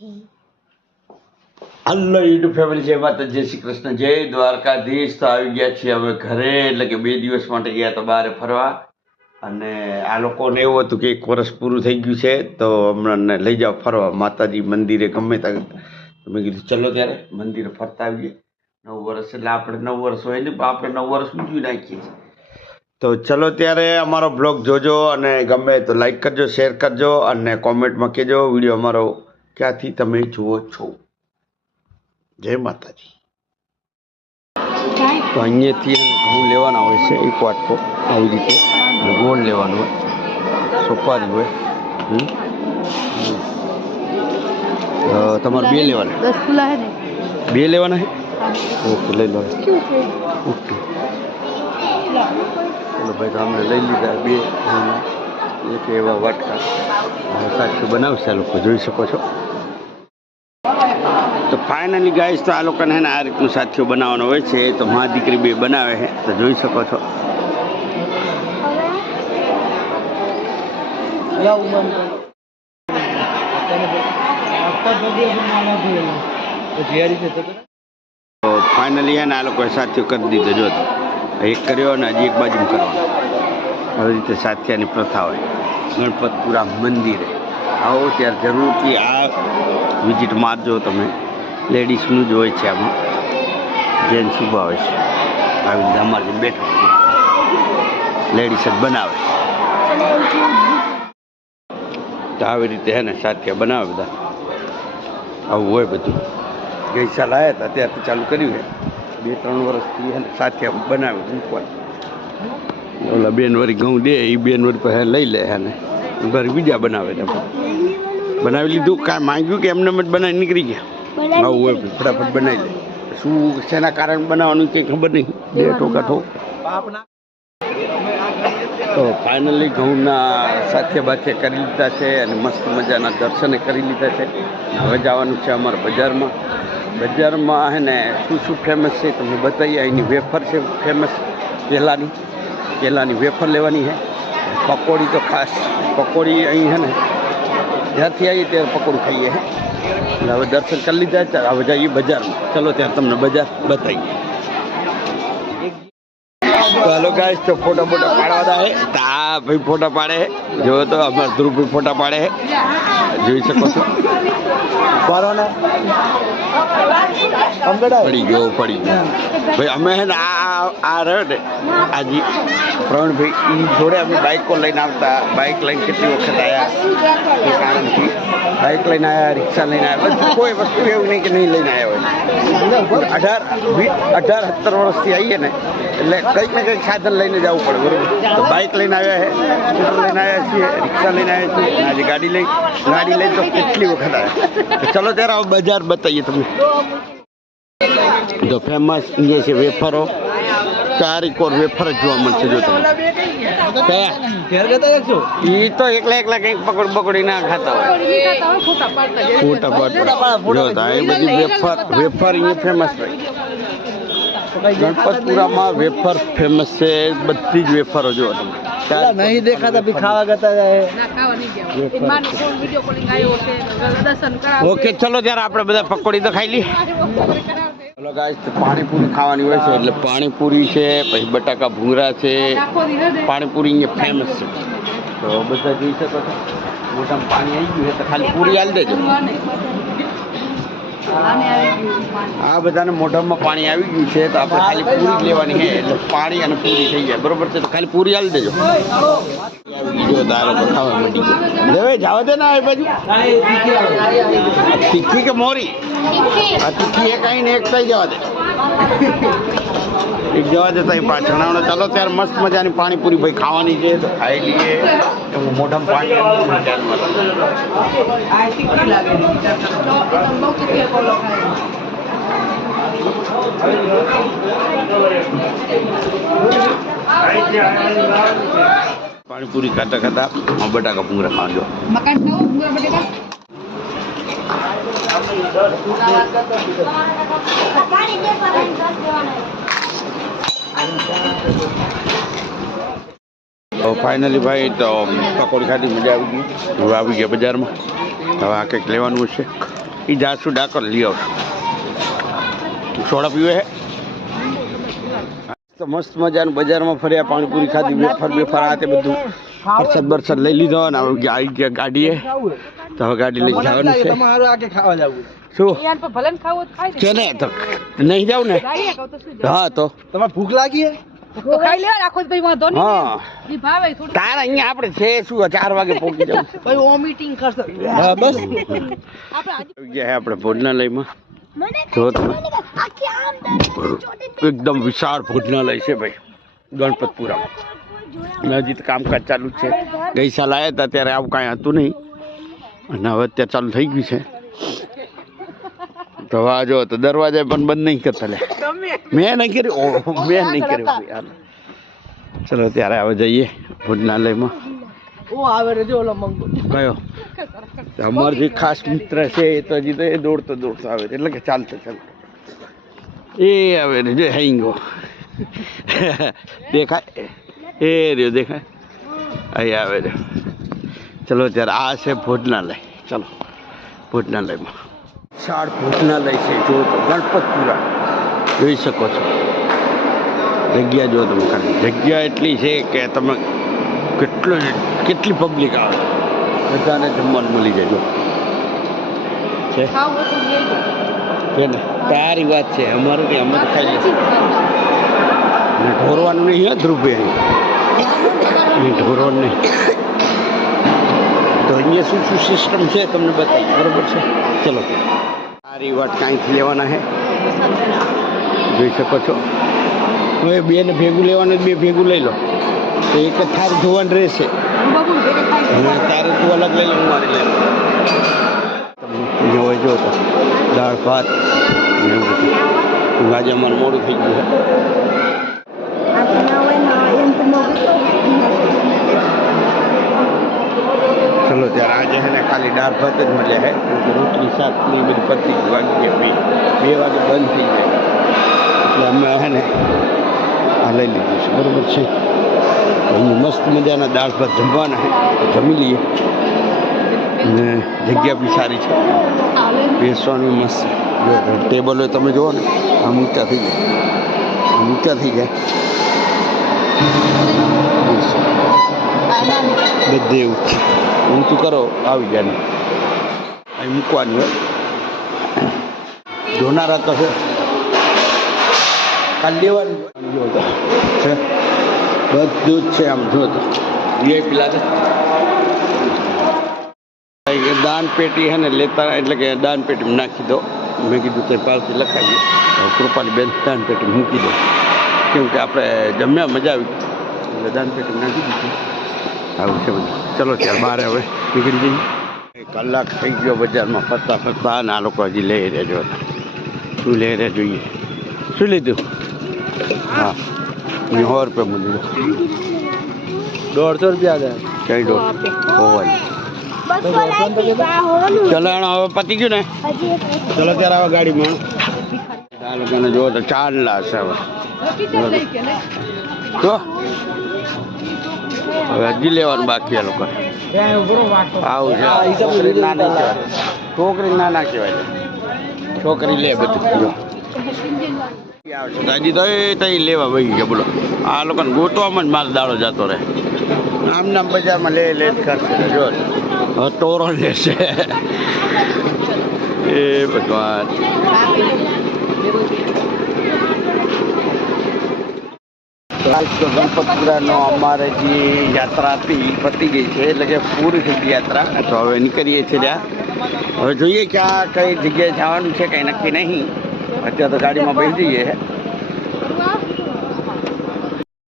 Hello YouTube family, જય માતા, જય શ્રી કૃષ્ણ, જય દ્વારકાધીશ. તો આવી ગયા છીએ અમે ઘરે, એટલે કે 2 દિવસ માટે ગયા તો બહાર ફરવા. અને આ લોકોને એવું હતું કે 1 વર્ષ પૂરું થઈ ગયું છે, તો હમણાં લઈ જાઓ ફરવા માતાજી મંદિરે, ગમે ત્યાં. મેં કીધું ચલો ત્યારે મંદિરે ફરતા આવીએ. 9 વર્ષ એટલે આપણે 9 વર્ષ હોય ને, આપણે 9 વર્ષ ઉજવી નાખીએ છીએ. તો ચલો ત્યારે અમારો બ્લોગ જોજો, અને ગમે તો લાઈક કરજો, શેર કરજો, અને કોમેન્ટમાં કહેજો વિડીયો અમારો ક્યાંથી તમે જુઓ છો. જય માતાજી. તો અહીંયાથી ઘઉં લેવાના હોય છે, 1 વાટકો આવી રીતે, ગોળ લેવાનું હોય, સોપારી હોય. તમારે 2 લેવાના? 10 खुला है 2 લેવાના છે? ઓકે, લઈ લો. ઓકે, ચલો ભાઈ, તો અમને લઈ લીધા 2 ઘઉંના, 1 એવા વાટકા. સાચું બનાવશે આ લોકો, જોઈ શકો છો. તો ફાઇનલી ગાઈસ, તો આ લોકોને હે ને આ રીતનું સાથીઓ બનાવવાનો હોય છે. તો મા દીકરી 2 બનાવે છે, તો જોઈ શકો છો. તો ફાઇનલી હે ને આ લોકોએ સાથીઓ કરી દીધો. જો તો એક કર્યો અને હજી 1 બાજુ કરવાનો. આવી રીતે સાથિયાની પ્રથા હોય ગણપતપુરા મંદિરે. આવો ત્યારે જરૂરથી આ વિઝિટ મારજો તમે. લેડીઝનું જ હોય છે આમાં, જેન્ટ્સ ઊભા હોય છે. આવી રીતે અમારે બેઠા લેડીઝ જ બનાવે. તો આવી રીતે હે ને સાથિયા બનાવે બધા. આવું હોય બધું. ગઈ સાલ આવ્યા હતા ત્યારથી ચાલુ કર્યું છે. 2-3 વર્ષથી હે ને સાથિયા બનાવે મૂકવાનું. ઓલા બેન વળી ઘઉં દે, એ બેન વળી પછી લઈ લે હે ને ઘર બીજા બનાવે. બનાવી લીધું, કાંઈ માંગ્યું કે એમને જ બનાવી નીકળી ગયા? આવું હોય, ફટાફટ બનાવી લે. શું શેના કારણ બનાવવાનું કંઈ ખબર નહીં. 2 ટોકા ઠોક. તો ફાઇનલી ઘઉંના સાથિયા બાથિયા કરી લીધા છે, અને મસ્ત મજાના દર્શને કરી લીધા છે. હવે જવાનું છે અમારા બજારમાં. બજારમાં હે ને શું ફેમસ છે તમને બતાવીએ. અહીંની વેફર છે ફેમસ, કેલાની વેફર લેવાની છે. પકોડી તો ખાસ, પકોડી અહીં છે ને જ્યાંથી આવીએ ત્યારે પકોડી ખાઈએ. એટલે હવે દર્શન કરી લીધા છે, હવે જઈએ બજારમાં. ચલો ત્યારે તમને બજાર બતાવીએ. તો હેલો ગાઈસ, તો ફોટા પાડવાના છે. તો આ ભાઈ ફોટા પાડે છે. જો તો અમારા ધ્રુવભાઈ ફોટા પાડે છે, જોઈ શકો છો. પડી ગયો ભાઈ. અમે હે ને આ રહ્યો ને આજી પ્રવીણભાઈ, એ જોડે અમે બાઇકો લઈને આવતા. બાઇક લઈને કેટલી વખત આવ્યા એ કારણથી બાઇક લઈને આવ્યા, રિક્ષા લઈને આવ્યા. બધું કોઈ વસ્તુ એવું નહીં કે નહીં લઈને આવ્યા હોય. 18-17 વર્ષથી આવીએ ને, એટલે કંઈક ને કંઈક સાધન લઈને જવું પડે, બરોબર. તો બાઇક લઈને આવ્યા છે, સ્કૂટર લઈને આવ્યા છીએ, રિક્ષા લઈને આવ્યા છીએ, આજે ગાડી લઈ તો કેટલી વખત આવ્યા. તો ચલો ત્યારે હવે બજાર બતાવીએ તમને. તો ફેમસ જે છે વેફરો, 4 કોર વેફર જ જોવા મળશે. જો તમે એ તો એકલા કંઈક પકોડી ના ખાતા હોય, ફોટા પાડતા. જો એ બધી વેફર અહીંયા ફેમસ હોય. ગણપતપુરામાં વેફર ફેમસ છે, બધી જ વેફરો જો નહીં દેખાતા બી ખાવા ગતા. ઓકે, ચલો ત્યારે આપણે બધા પકોડી તો ખાઈ લઈએ. ચલો ગાઈસ, પાણીપુરી ખાવાની હોય છે, એટલે પાણીપુરી છે, પછી બટાકા ભૂંગરા છે. પાણીપુરી અહીંયા ફેમસ છે, તો બધા જોઈ શકો છો. મોટામાં પાણી આવી ગયું છે, તો ખાલી પૂરી આલી દેજો. આ બધાને મોઢામાં પાણી આવી ગયું છે, તો આપણે ખાલી પૂરી લેવાની છે, એટલે પાણી અને પૂરી થઈ જાય, બરોબર છે. તો ખાલી પૂરી આલી દેજો. બીજો દારો ખાવા માંડી ગયો. હવે જવા દે ને, આ બાજુ તીખી કે મોરી? આ તીખી એક આવીને એક થઈ જવા દે, એક જવા દે. ત્યાં પાછળ ચાલો ત્યારે મસ્ત મજાની પાણીપુરી ભાઈ ખાવાની છે, તો ખાઈ લઈએ. મોઢામાં પાણી પાણીપુરી ખાતા ખાતા બટાકા ભૂંગરા ખાજો. તો ફાઇનલી ભાઈ તો પકોડી ખાધી, મજા આવી ગઈ. હવે આવી ગયા બજારમાં. હવે આ કંઈક લેવાનું છે. એ જાસુ ડાકોર લઈ આવશું. સોડા પીવે હે તો મસ્ત મજાનું બજારમાં ફર્યા, પાણીપુરી ખાધી, વેફર આ તે બધું વરસાદ બરસાદ લઈ લીધો ને આવી ગયા ગાડીએ. તો હવે ગાડી લઈ જવાનું છે. શું છે ને તો નહીં જાવ ને? હા તો તમારે ભૂખ લાગી હા તારા અહીંયા આપણે છે શું 4 વાગે પહોંચી જવું. બસ આપણે ભોજનાલયમાં જો એકદમ વિશાળ ભોજનાલય છે ભાઈ ગણપતપુરામાં. હજી તો કામકાજ ચાલુ જ છે. ગઈ સાલ આવ્યા હતા ત્યારે આવું કાંઈ હતું નહીં અને હવે અત્યારે ચાલુ થઈ ગયું છે. તો આ જો તો દરવાજા પણ બંધ નહીં કરતા લે. મેં નહીં કર્યું યાર. ચલો ત્યારે હવે જઈએ ભોજનાલયમાં. કયો અમારો જે ખાસ મિત્ર છે એ તો હજી તો એ દોડતો આવે એટલે કે ચાલતો એ આવે ને જે હેંગો દેખાય એ રહ્યો દેખાય અહીં આવે રહ્યો. ચલો ત્યારે આ છે ભોજનાલય. ચલો ભોજનાલયમાં વિશાળ ભોજનાલય છે. જો તો ગણપતપુરા જોઈ શકો છો. જગ્યા જો તમે ખાલી જગ્યા એટલી છે કે તમે કેટલી પબ્લિક આવે બધાને જમવાનું મળી જાય. છે ને તારી વાત છે. અમારે કે અમે તો ખાઈ લઈએ. ઢોરવાનું નહીં ધ્રુવે અહીં ઢોરવાનું નહીં. તો અહીંયા શું સિસ્ટમ છે તમને બતાવી બરોબર છે. ચલો તારી વાત કાંઈથી લેવાના છે જોઈ શકો છો. હવે બેને ભેગું લેવાનું, 2 ભેગું લઈ લો તો એક જ થાળી ધોવાનું રહેશે. તારે તું અલગ લઈ લો, હું મારી લઈ લો. તમે હોય જો તો દાળ ભાત એવું બધું. આજે અમારું મોડું થઈ ગયું છે. ચલો ત્યારે આજે છે ને ખાલી દાળ ભાત જ મળ્યા છે. રોટલી શાક પૂરી બધી પતી વાગી 2 વાગે બંધ થઈ જાય એટલે અમે છે ને આ લઈ લીધું છે બરાબર છે. અહીંયા મસ્ત મજાના દાળ ભાત જમવાના છે જમી લઈએ. અને જગ્યા બી સારી છે બેસવાનું મસ્ત. ટેબલ હોય તમે જુઓ ને આમ ઊંચા થઈ જાય બધે એવું છે. ઊંચું કરો આવી જાય ને અહીં મૂકવાની હોય. ધોનારા તો છે કાલ લેવાનું છે બધું જ છે. આમ જો તો વીઆઈપી લાગે. દાન પેટી છે ને લેતા એટલે કે દાન પેટીમાં નાખી દો. મેં કીધું તે પાવથી લખાવીએ. કૃપાલી બેન દાન પેટી મૂકી દો કેમ કે આપણે જમ્યા મજા આવી એટલે દાન પેટી નાખી દીધું. આવું છે બધું. ચલો ત્યારે બહાર હવે નીકળી જઈએ. કલાક થઈ ગયો બજારમાં ફરતા અને આ લોકો હજી લઈ રહ્યા જો. શું લઈ રહ્યા જોઈએ? શું લીધું? હા 100 રૂપિયા મૂલ્યું. 150 રૂપિયા કઈ 150 ચલાણ હવે પતી ગયું ને. ચલો ત્યારે હવે ગાડીમાં આ લોકોને જોવો તો 4 લાખ છે હવે. તો હવે હજી લેવાનું બાકી. આ લોકો આવું છે. છોકરી નાના કહેવાય. છોકરી લે બધું હજી તો એ તઈ લેવા વહી ગયા. બોલો આ લોકોને ગોતવામાં જ મારો દાડો જતો રહે. આમ નામ બજારમાં લે કરશે જો તોરો લેશે. એ ભગવાન. ગણપતપુરાનો અમારે જે યાત્રા હતી પતી ગઈ છે એટલે કે પૂરી થઈ ગઈ યાત્રા. તો હવે નીકળીએ છીએ ત્યાં. હવે જોઈએ કે આ કઈ જગ્યાએ જવાનું છે કંઈ નક્કી નહીં. અત્યારે તો ગાડીમાં બેસી જઈએ.